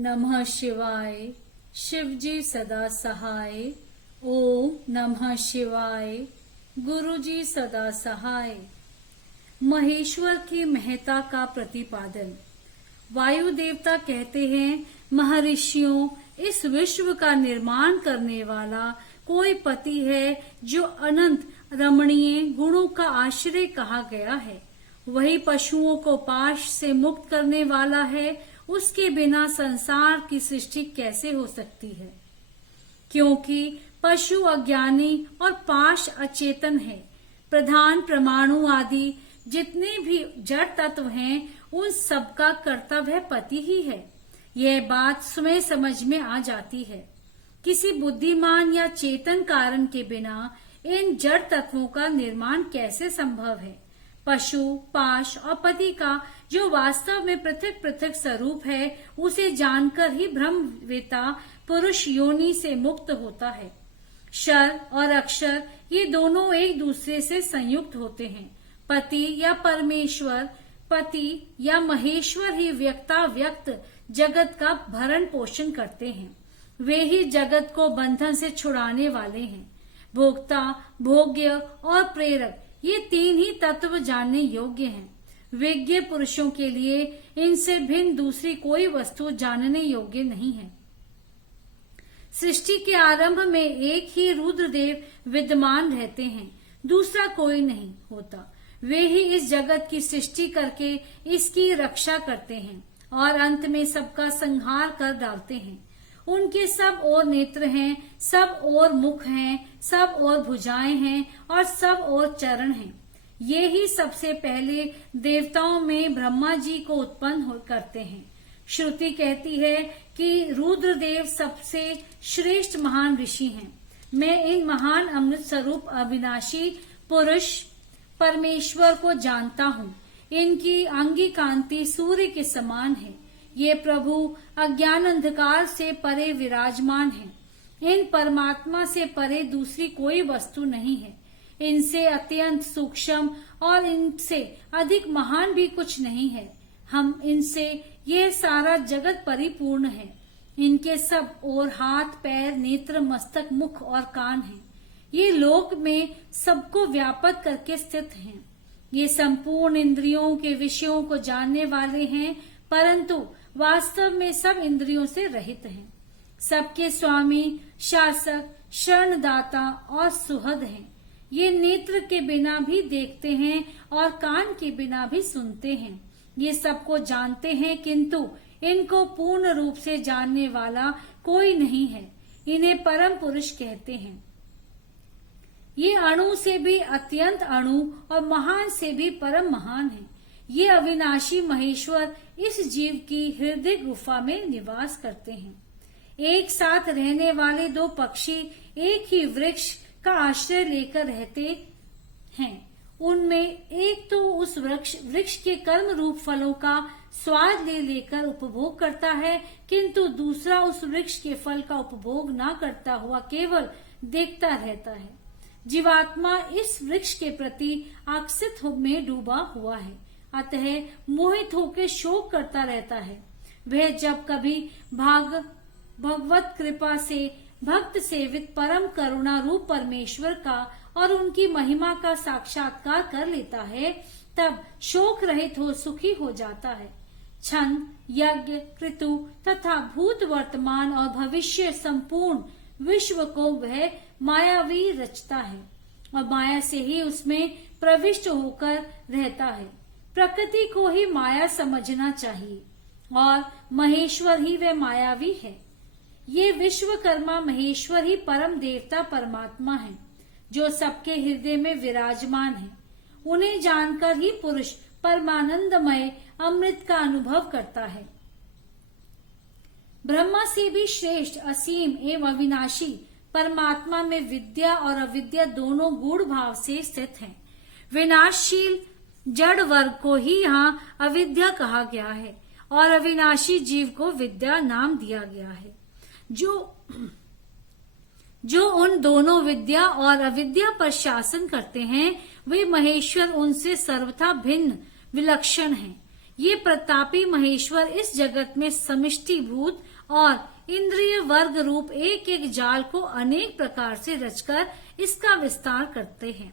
नमः शिवाय। शिवजी सदा सहाय। ओम नमः शिवाय। गुरुजी सदा सहाय। महेश्वर की महत्ता का प्रतिपादन। वायु देवता कहते हैं, महर्षियों, इस विश्व का निर्माण करने वाला कोई पति है जो अनंत रमणीय गुणों का आश्रय कहा गया है। वही पशुओं को पाश से मुक्त करने वाला है। उसके बिना संसार की सृष्टि कैसे हो सकती है? क्योंकि पशु अज्ञानी और पाश अचेतन है। प्रधान परमाणु आदि जितने भी जड़ तत्व हैं, उन सबका कर्तव्य पति ही है। यह बात स्वयं समझ में आ जाती है। किसी बुद्धिमान या चेतन कारण के बिना इन जड़ तत्वों का निर्माण कैसे संभव है? पशु, पाश और पति का जो वास्तव में पृथक पृथक स्वरूप है, उसे जानकर ही ब्रह्मवेता पुरुष योनि से मुक्त होता है। क्षर और अक्षर ये दोनों एक दूसरे से संयुक्त होते हैं। पति या परमेश्वर, पति या महेश्वर ही व्यक्त जगत का भरण पोषण करते हैं। वे ही जगत को बंधन से छुड़ाने वाले हैं। भोक्ता, भोग्य और प्रेरक ये तीन ही तत्व जानने योग्य हैं। विज्ञ पुरुषों के लिए इनसे भिन्न दूसरी कोई वस्तु जानने योग्य नहीं है। सृष्टि के आरंभ में एक ही रुद्रदेव विद्यमान रहते हैं, दूसरा कोई नहीं होता। वे ही इस जगत की सृष्टि करके इसकी रक्षा करते हैं और अंत में सबका संहार कर डालते हैं। उनके सब और नेत्र हैं, सब और मुख हैं, सब और भुजाएं हैं और सब और चरण हैं। ये ही सबसे पहले देवताओं में ब्रह्मा जी को उत्पन्न करते हैं। श्रुति कहती है कि रुद्रदेव सबसे श्रेष्ठ महान ऋषि हैं। मैं इन महान अमृत स्वरूप अविनाशी पुरुष परमेश्वर को जानता हूँ। इनकी अंगी कांति सूर्य के समान है। ये प्रभु अज्ञान अंधकार से परे विराजमान हैं। इन परमात्मा से परे दूसरी कोई वस्तु नहीं है। इनसे अत्यंत सूक्ष्म और इनसे अधिक महान भी कुछ नहीं है। हम इनसे यह सारा जगत परिपूर्ण है। इनके सब और हाथ, पैर, नेत्र, मस्तक, मुख और कान हैं। ये लोक में सबको व्यापक करके स्थित हैं। ये संपूर्ण इंद्रियों के विषयों को जानने वाले हैं, परंतु वास्तव में सब इंद्रियों से रहित हैं। सबके स्वामी, शासक, शरणदाता और सुहद हैं। ये नेत्र के बिना भी देखते हैं और कान के बिना भी सुनते हैं। ये सबको जानते हैं, किंतु इनको पूर्ण रूप से जानने वाला कोई नहीं है। इन्हें परम पुरुष कहते हैं। ये अणु से भी अत्यंत अणु और महान से भी परम महान है। ये अविनाशी महेश्वर इस जीव की हृदय गुफा में निवास करते हैं। एक साथ रहने वाले दो पक्षी एक ही वृक्ष का आश्रय लेकर रहते हैं। उनमें एक तो उस वृक्ष के कर्म रूप फलों का स्वाद ले लेकर उपभोग करता है, किंतु दूसरा उस वृक्ष के फल का उपभोग न करता हुआ केवल देखता रहता है। जीवात्मा इस वृक्ष के प्रति आकर्षित में डूबा हुआ है, अतः मोहित होकर शोक करता रहता है। वह जब कभी भगवत कृपा से भक्त सेवित परम करुणा रूप परमेश्वर का और उनकी महिमा का साक्षात्कार कर लेता है, तब शोक रहित हो सुखी हो जाता है। छंद, यज्ञ, ऋतु तथा भूत, वर्तमान और भविष्य संपूर्ण विश्व को वह मायावी रचता है और माया से ही उसमें प्रविष्ट होकर रहता है। प्रकृति को ही माया समझना चाहिए और महेश्वर ही वह मायावी है। ये विश्वकर्मा महेश्वर ही परम देवता परमात्मा है, जो सबके हृदय में विराजमान है। उन्हें जानकर ही पुरुष परमानंदमय अमृत का अनुभव करता है। ब्रह्मा से भी श्रेष्ठ असीम एवं अविनाशी परमात्मा में विद्या और अविद्या दोनों गूढ़ भाव से स्थित हैं। विनाशशील जड़ वर्ग को ही यहाँ अविद्या कहा गया है और अविनाशी जीव को विद्या नाम दिया गया है। जो उन दोनों विद्या और अविद्या पर शासन करते हैं, वे महेश्वर उनसे सर्वथा भिन्न विलक्षण हैं। ये प्रतापी महेश्वर इस जगत में समष्टिभूत और इंद्रिय वर्ग रूप एक एक जाल को अनेक प्रकार से रचकर इसका विस्तार करते हैं।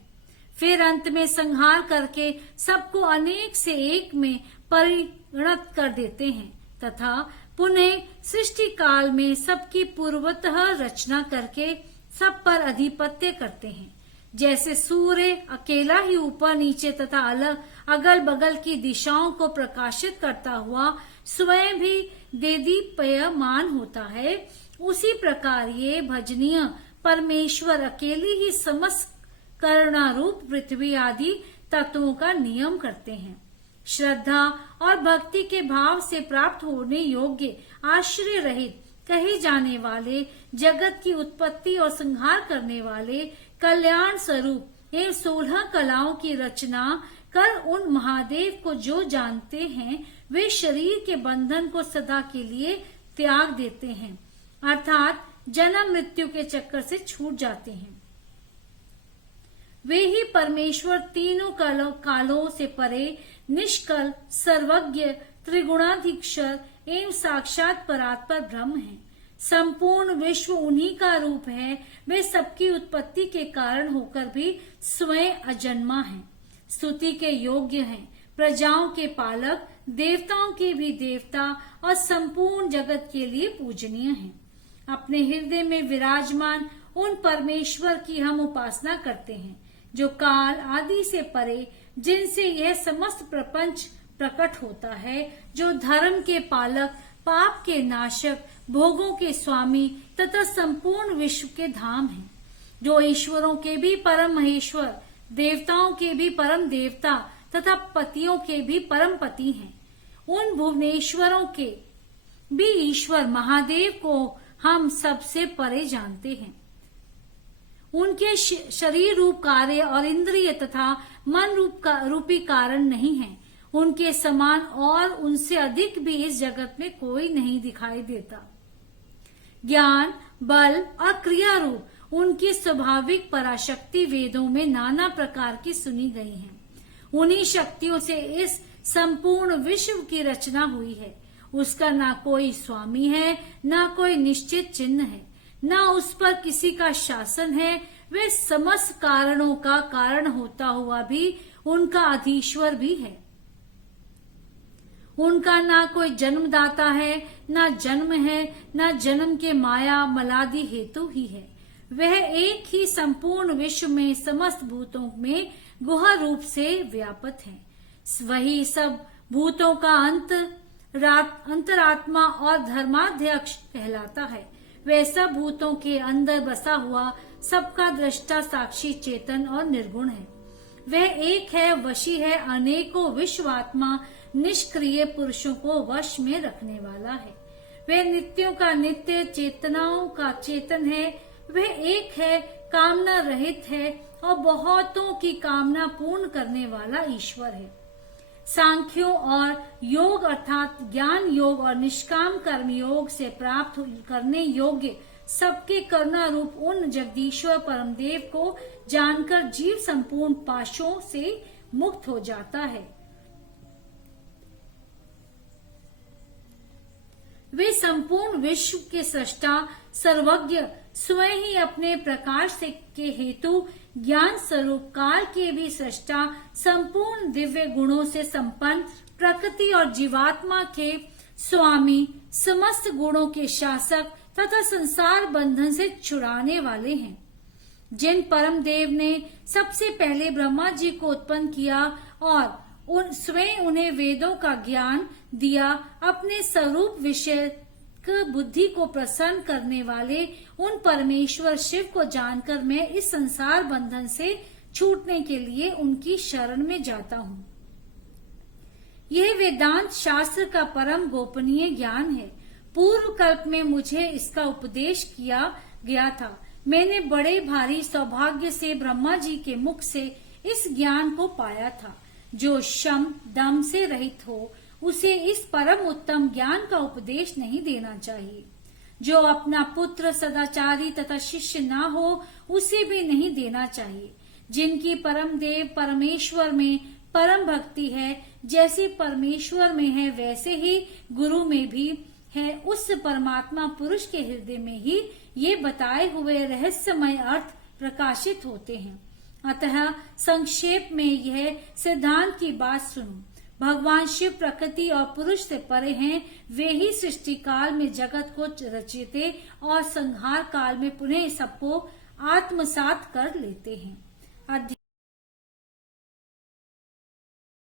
फिर अंत में संहार करके सबको अनेक से एक में परिणत कर देते हैं तथा पुनः सृष्टि काल में सबकी पूर्वतः रचना करके सब पर अधिपत्य करते हैं। जैसे सूर्य अकेला ही ऊपर नीचे तथा अलग अगल बगल की दिशाओं को प्रकाशित करता हुआ स्वयं भी देदीप्यमान होता है, उसी प्रकार ये भजनीय परमेश्वर अकेली ही समस्त करुणारूप पृथ्वी आदि तत्वों का नियम करते हैं। श्रद्धा और भक्ति के भाव से प्राप्त होने योग्य आश्रय रहित कहे जाने वाले जगत की उत्पत्ति और संहार करने वाले कल्याण स्वरूप एवं 16 कलाओं की रचना कर उन महादेव को जो जानते हैं वे शरीर के बंधन को सदा के लिए त्याग देते हैं, अर्थात जन्म मृत्यु के चक्कर से छूट जाते हैं। वे ही परमेश्वर तीनों कालों से परे निष्कल सर्वज्ञ त्रिगुणाधीश्वर एवं साक्षात परात्पर ब्रह्म है। संपूर्ण विश्व उन्हीं का रूप है। वे सबकी उत्पत्ति के कारण होकर भी स्वयं अजन्मा हैं, स्तुति के योग्य हैं, प्रजाओं के पालक, देवताओं के भी देवता और संपूर्ण जगत के लिए पूजनीय हैं। अपने हृदय में विराजमान उन परमेश्वर की हम उपासना करते हैं जो काल आदि से परे, जिनसे यह समस्त प्रपंच प्रकट होता है, जो धर्म के पालक, पाप के नाशक, भोगों के स्वामी तथा संपूर्ण विश्व के धाम हैं, जो ईश्वरों के भी परम महेश्वर, देवताओं के भी परम देवता तथा पतियों के भी परम पति हैं। उन भुवनेश्वरों के भी ईश्वर महादेव को हम सबसे परे जानते हैं। उनके शरीर रूप कार्य और इंद्रिय तथा मन रूपी कारण नहीं है। उनके समान और उनसे अधिक भी इस जगत में कोई नहीं दिखाई देता। ज्ञान, बल और क्रिया रूप उनकी स्वाभाविक पराशक्ति वेदों में नाना प्रकार की सुनी गई है। उन्हीं शक्तियों से इस संपूर्ण विश्व की रचना हुई है। उसका ना कोई स्वामी है, ना कोई निश्चित चिन्ह है, ना उस पर किसी का शासन है। वे समस्त कारणों का कारण होता हुआ भी उनका अधीश्वर भी है। उनका ना कोई जन्मदाता है, ना जन्म है, ना जन्म के माया मलादि हेतु ही है। वह एक ही संपूर्ण विश्व में समस्त भूतों में गुहा रूप से व्यापक है। वही सब भूतों का अंतरात्मा और धर्माध्यक्ष कहलाता है। वह सब भूतों के अंदर बसा हुआ सबका दृष्टा, साक्षी, चेतन और निर्गुण है। वह एक है, वशी है, अनेकों विश्वात्मा, निष्क्रिय पुरुषों को वश में रखने वाला है। वह नित्यों का नित्य, चेतनाओं का चेतन है। वह एक है, कामना रहित है और बहुतों की कामना पूर्ण करने वाला ईश्वर है। सांख्यों और योग अर्थात ज्ञान योग और निष्काम कर्म योग से प्राप्त करने योग्य सबके करुणा रूप उन जगदीश्वर परमदेव को जानकर जीव संपूर्ण पाशों से मुक्त हो जाता है। वे संपूर्ण विश्व के सृष्टा, सर्वज्ञ, स्वयं ही अपने प्रकाश से के हेतु ज्ञान स्वरूप, काल के भी सृष्टा, संपूर्ण दिव्य गुणों से संपन्न, प्रकृति और जीवात्मा के स्वामी, समस्त गुणों के शासक तथा संसार बंधन से छुड़ाने वाले हैं। जिन परम देव ने सबसे पहले ब्रह्मा जी को उत्पन्न किया और स्वयं उन्हें वेदों का ज्ञान दिया, अपने स्वरूप विषय बुद्धि को प्रसन्न करने वाले उन परमेश्वर शिव को जानकर मैं इस संसार बंधन से छूटने के लिए उनकी शरण में जाता हूँ। यह वेदांत शास्त्र का परम गोपनीय ज्ञान है। पूर्व कल्प में मुझे इसका उपदेश किया गया था। मैंने बड़े भारी सौभाग्य से ब्रह्मा जी के मुख से इस ज्ञान को पाया था। जो शम दम से रहित हो उसे इस परम उत्तम ज्ञान का उपदेश नहीं देना चाहिए। जो अपना पुत्र सदाचारी तथा शिष्य ना हो उसे भी नहीं देना चाहिए। जिनकी परम देव परमेश्वर में परम भक्ति है। जैसी परमेश्वर में है वैसे ही गुरु में भी है। उस परमात्मा पुरुष के हृदय में ही ये बताए हुए रहस्यमय अर्थ प्रकाशित होते हैं। अतः संक्षेप में यह सिद्धांत की बात सुनो। भगवान शिव प्रकृति और पुरुष से परे हैं। वे ही सृष्टि काल में जगत को रचते और संहार काल में पुनः सबको आत्मसात कर लेते हैं।